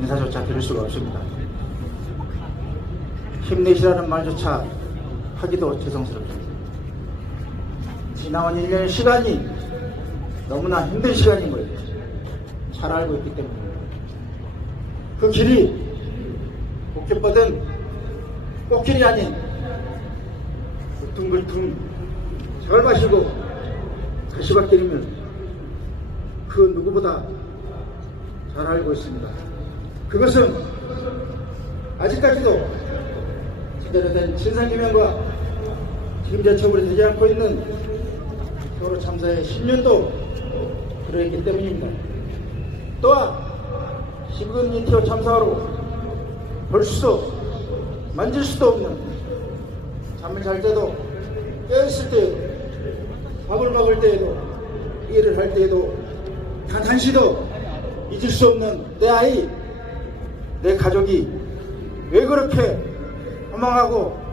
인사조차 드릴 수가 없습니다. 힘내시라는 말조차 하기도 죄송스럽습니다. 지나온 1년의 시간이 너무나 힘든 시간인 거예요. 잘 알고 있기 때문에. 그 길이 복잡하던 꽃길이 아닌 둥글둥 잘 마시고 가시밭길이면 그 누구보다 잘 알고 있습니다. 그것은 아직까지도 제대로 된 진상규명과 책임자 처벌이 되지 않고 있는 세월호 참사의 10년도 들어있기 때문입니다. 또한 시군 이태호 참사로 볼 수도 만질 수도 없는 잠을 잘 때도 깨어있을 때에도 밥을 먹을 때에도 일을 할 때에도 단 한시도 잊을 수 없는 내 아이 내 가족이 왜 그렇게 허망하고